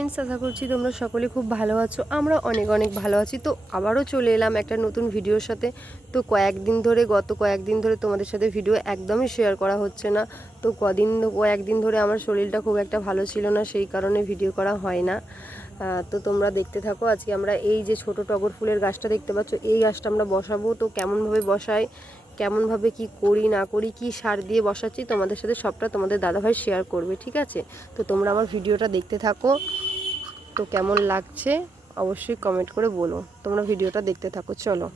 Friends আশা করছি তোমরা সকলে খুব ভালো আছো। আমরা অনেক অনেক ভালো আছি। তো আবারও চলে এলাম একটা নতুন ভিডিওর সাথে। তো কয়েকদিন ধরে, গত কয়েকদিন ধরে তোমাদের সাথে ভিডিও একদমই শেয়ার করা হচ্ছে না। তো কদিন, কয়েকদিন ধরে আমার শরীরটা খুব একটা ভালো ছিল না, সেই কারণে ভিডিও করা হয় না। তো তোমরা দেখতে থাকো, আজকে আমরা এই যে ছোট টগর ফুলের গাছটা দেখতে পাচ্ছ, এই গাছটা আমরা বসাবো। তো কেমনভাবে বসাই, কেমনভাবে কি করি, না করি, কি সার দিয়ে বসাচ্ছি, তোমাদের সাথে সবটা তোমাদের দাদাভাই শেয়ার করবে, ঠিক আছে? তো তোমরা আমার ভিডিওটা দেখতে থাকো। তো কেমন লাগছে, অবশ্যই কমেন্ট করে বলো। তোমরা ভিডিওটা দেখতে থাকো, চলো।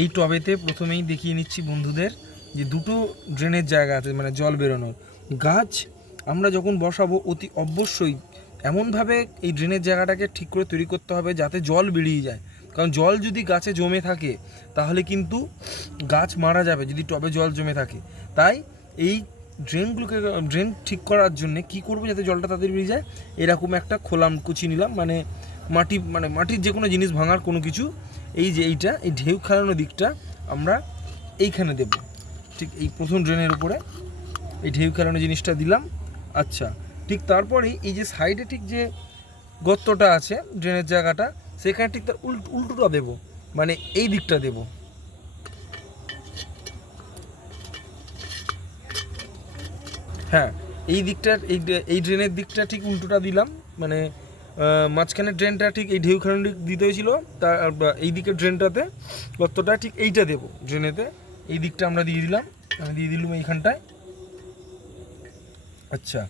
এই টবেতে প্রথমেই দেখিয়ে নিচ্ছি বন্ধুদের যে দুটো ড্রেনের জায়গা আছে মানে জল বেরোনোর। গাছ আমরা যখন বসাবো, অতি অবশ্যই এমনভাবে এই ড্রেনের জায়গাটাকে ঠিক করে তৈরি করতে হবে যাতে জল বেরিয়ে যায়। কারণ জল যদি গাছে জমে থাকে, তাহলে কিন্তু গাছ মারা যাবে যদি টবে জল জমে থাকে। তাই এই ড্রেনগুলোকে ড্রেন ঠিক করার জন্য কি করব যাতে জলটা তাদের বেরিয়ে যায়? এরকম একটা খোলাম কুচি নিলাম মানে মাটি মানে মাটির যে কোনো জিনিস ভাঙার কোনো কিছু, এই যে এইটা, এই ঢেউ খেলানো দিকটা আমরা এইখানে দেব। ঠিক এই প্রথম ড্রেনের উপরে এই ঢেউ খেলানো জিনিসটা দিলাম। আচ্ছা ঠিক তারপরেই এই যে সাইডে ঠিক যে গর্তটা আছে ড্রেনের জায়গাটা, সেখানে ঠিক তার উল্ট উল্টোটা দেবো মানে এই দিকটা দেবো। হ্যাঁ এই দিকটার এই এই ড্রেনের দিকটা ঠিক উল্টোটা দিলাম মানে মাঝখানে ড্রেনটা ঠিক এই ঢেউ দিক দিতে হয়েছিল, তার এই দিকের ড্রেনটাতে, গর্তটা ঠিক এইটা দেবো, ড্রেনেতে, এই দিকটা আমরা দিয়ে দিলাম, আমি দিয়ে দিলাম এইখানটায়। আচ্ছা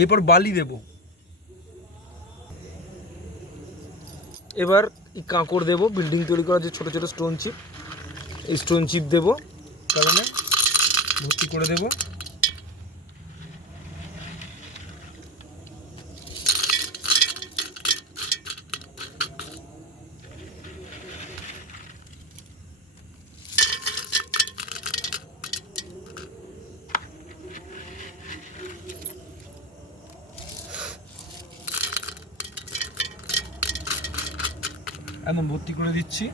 এরপর বালি দেব। এবার এই কাঁকড় দেবো, বিল্ডিং তৈরি করার যে ছোটো ছোটো স্টোন চিপ এই স্টোন চিপ দেবো, কারণে ভর্তি করে দেবো। একদম ভর্তি করে দিচ্ছি।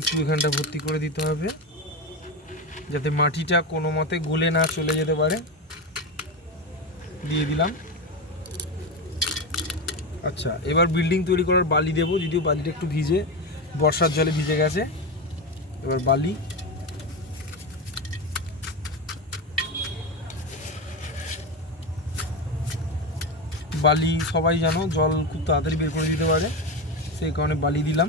একটু এখানটা ভর্তি করে দিতে হবে, যাতে মাটিটা কোনো মতে গলে না চলে যেতে পারে। দিয়ে দিলাম। আচ্ছা এবার বিল্ডিং তৈরি করার বালি দেবো, যদিও বালিটা একটু ভিজে, বর্ষার জলে ভিজে গেছে। এবার বালি বালি সবাই জানো, জল খুব তাড়াতাড়ি বের করে দিতে পারে, সেই কারণে বালি দিলাম।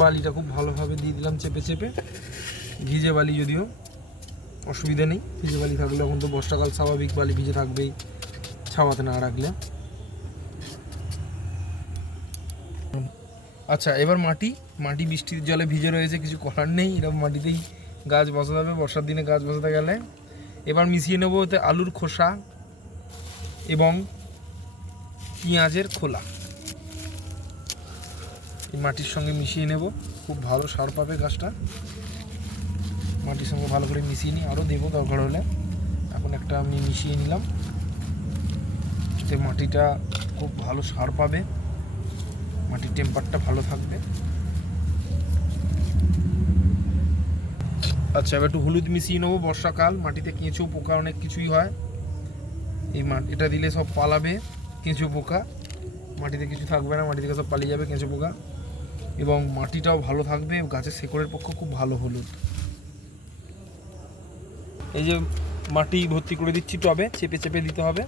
বালিটা খুব ভালোভাবে দিয়ে দিলাম চেপে চেপে, ভিজে বালি যদিও। অসুবিধা নেই। ভিজে বালি থাকলে, এখন তো বর্ষাকাল স্বাভাবিক, বালি ভিজে থাকবেই, ছাওয়াতে না রাখলে। আচ্ছা এবার মাটি মাটি বৃষ্টির জলে ভিজে রয়েছে, কিছু করার নেই, এরকম মাটিতেই গাছ বসাতে হবে, বর্ষার দিনে গাছ বসাতে গেলে। এবার মিশিয়ে নেব ওতে আলুর খোসা এবং পেঁয়াজের খোলা। এই মাটির সঙ্গে মিশিয়ে নেব, খুব ভালো সার পাবে গাছটা। মাটির সঙ্গে ভালো করে মিশিয়ে নিই। আরও দেবো দরকার হলে। এখন একটা আমি মিশিয়ে নিলাম। যাতে মাটিটা খুব ভালো সার পাবে। মাটির টেম্পারটা ভালো থাকবে। আচ্ছা এবার একটু হলুদ মিশিয়ে নেব বর্ষাকাল। মাটিতে কেঁচো পোকা অনেক কিছুই হয়। এই মাটি এটা দিলে সব পালাবে কেঁচো পোকা। মাটিতে কিছু থাকবে না মাটি থেকে সব পালিয়ে যাবে কেঁচো পোকা। এবং মাটিটাও ভালো থাকবে। গাছের শেকড়ের পক্ষে খুব ভালো হলুদ। এই যে মাটি ভর্তি করে দিচ্ছি টবে, চেপে চেপে দিতে হবে।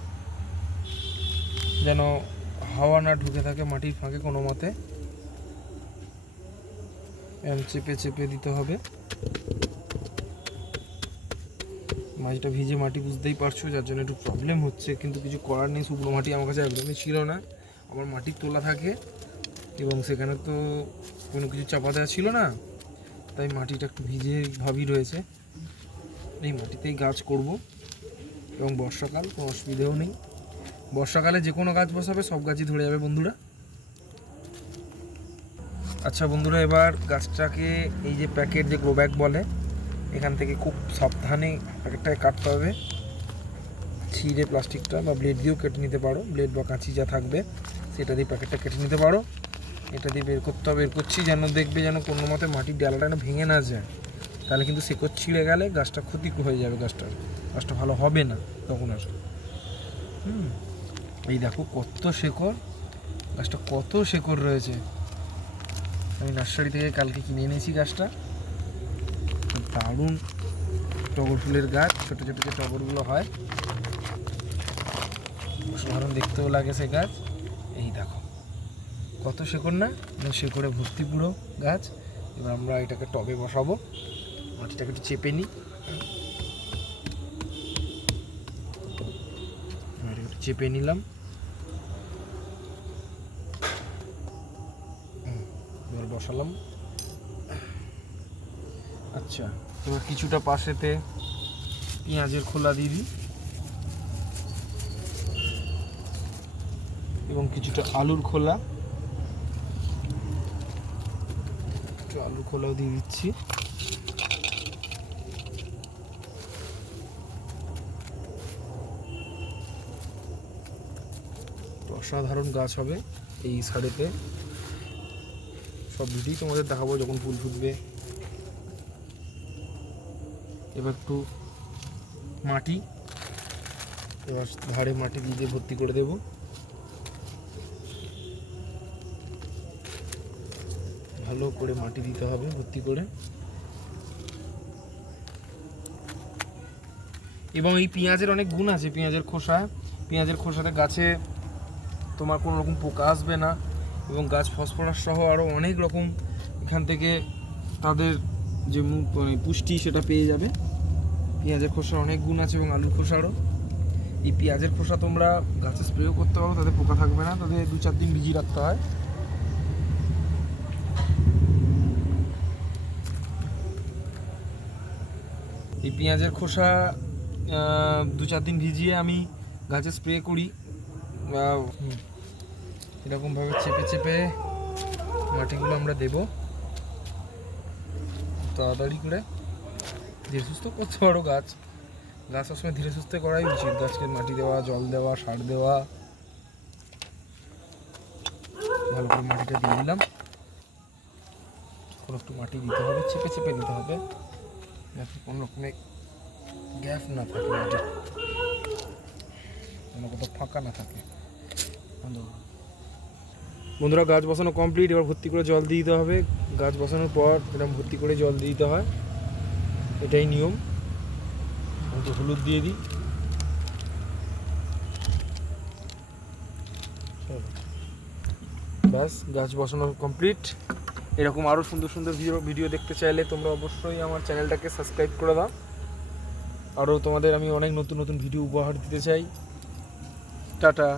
যেন হাওয়া না ঢুকে থাকে মাটির ফাঁকে কোনো মতে। চেপে চেপে দিতে হবে। মাটিটা ভিজে মাটি বুঝতেই পারছ, যার জন্য একটু প্রবলেম হচ্ছে। কিন্তু কিছু করার নেই, শুকনো মাটি আমার কাছে একদমই ছিল না। আমার মাটির তোলা থাকে, এবং সেখানে তো কোনো কিছু চাপা দেওয়া ছিল না। তাই মাটিটা একটু ভিজে ভাবই রয়েছে। এই মাটিতেই গাছ করব। এবং বর্ষাকাল, কোনো অসুবিধেও নেই। বর্ষাকালে যে কোনো গাছ বসাবে, সব গাছই ধরে যাবে বন্ধুরা। আচ্ছা বন্ধুরা, এবার গাছটাকে এই যে প্যাকেট, যে গ্রো ব্যাগ বলে, এখান থেকে খুব সাবধানে প্যাকেটটাকে কাটতে হবে। ছিঁড়ে প্লাস্টিকটা বা ব্লেড দিয়েও কেটে নিতে পারো। ব্লেড বা কাঁচি যা থাকবে, সেটা দিয়ে প্যাকেটটা কেটে নিতে পারো। এটা দিয়ে বের করতে হবে, বের করছি, যেন দেখবে যেন কোনো মতে মাটির ডালাটা যেন ভেঙে না যায়। তাহলে কিন্তু শেকড় ছিঁড়ে গেলে গাছটা ক্ষতি হয়ে যাবে গাছটার। গাছটা ভালো হবে না তখন আর। হুম। এই দেখো কত শেকড়। গাছটা কত শেকড় রয়েছে। আমি নার্সারি থেকে কালকে কিনে এনেছি গাছটা। দারুণ টগর ফুলের গাছ, ছোটো ছোটো যে টগরগুলো হয়। সাধারণ দেখতেও লাগে সে গাছ। এই দেখো। কত শেকড় না? মানে শেকড়ে ভর্তি পুরো গাছ। এবার আমরা এটাকে টবে বসাবো। মাটিটাকে একটু চেপে নিই। একটু চেপে নিলাম। এবার বসালাম। আচ্ছা এবার কিছুটা পাশেতে পেঁয়াজের খোলা দিয়ে দিই। এবং কিছুটা আলুর খোলা। একটু আলুর খোলাও দিয়ে দিচ্ছি। অসাধারণ গাছ হবে এই সাইডেতে সব ভিডিওই তোমাদের দেখাবো যখন ফুল ফুটবে। এবার একটু মাটি, এবার ধারে মাটি দিয়ে ভর্তি করে দেবো। ভালো করে মাটি দিতে হবে ভর্তি করে। এবং এই পেঁয়াজের অনেক গুণ আছে, পেঁয়াজের খোসা। পেঁয়াজের খোসাতে গাছে তোমার কোনো রকম পোকা আসবে না এবং গাছ ফসফরাস সহ আরও অনেক রকম এখান থেকে তাদের যে মানে পুষ্টি সেটা পেয়ে যাবে। পেঁয়াজের খোসার অনেক গুণ আছে এবং আলুর খোসারও। এই পেঁয়াজের খোসা তোমরা গাছে স্প্রেও করতে পারো, তাতে পোকা থাকবে না তাদের দু চার দিন ভিজিয়ে রাখতে হয়। এই পেঁয়াজের খোসা দু চার দিন ভিজিয়ে আমি গাছে স্প্রে করি। এরকমভাবে চেপে চেপে মাটিগুলো আমরা দেব। তাড়াতাড়ি করে ধীরে সুস্থ করতে পারো গাছ। গাছ সবসময় ধীরে সুস্থ করাই উচিত। গাছকে মাটি দেওয়া, জল দেওয়া, সার দেওয়া। ভালো করে মাটিটা দিয়ে দিলাম। কোনো একটু মাটি দিতে হবে, চেপে চেপে দিতে হবে। যাতে কোনো রকমের গ্যাপ না থাকে মাটির। কোনো কোথাও ফাঁকা না থাকে। বন্ধুরা গাছ বসানো কমপ্লিট এবার ভর্তি করে জল দিয়ে দিতে হবে। গাছ বসানোর পর এরকম ভর্তি করে জল দিয়ে দিতে হয়। এটাই নিয়ম। হলুদ দিয়ে দিই। ব্যাস গাছ বসানো কমপ্লিট এরকম আরও সুন্দর সুন্দর ভিডিও ভিডিও দেখতে চাইলে তোমরা অবশ্যই আমার চ্যানেলটাকে সাবস্ক্রাইব করে দাও। আরও তোমাদের আমি অনেক নতুন নতুন ভিডিও উপহার দিতে চাই। টাটা।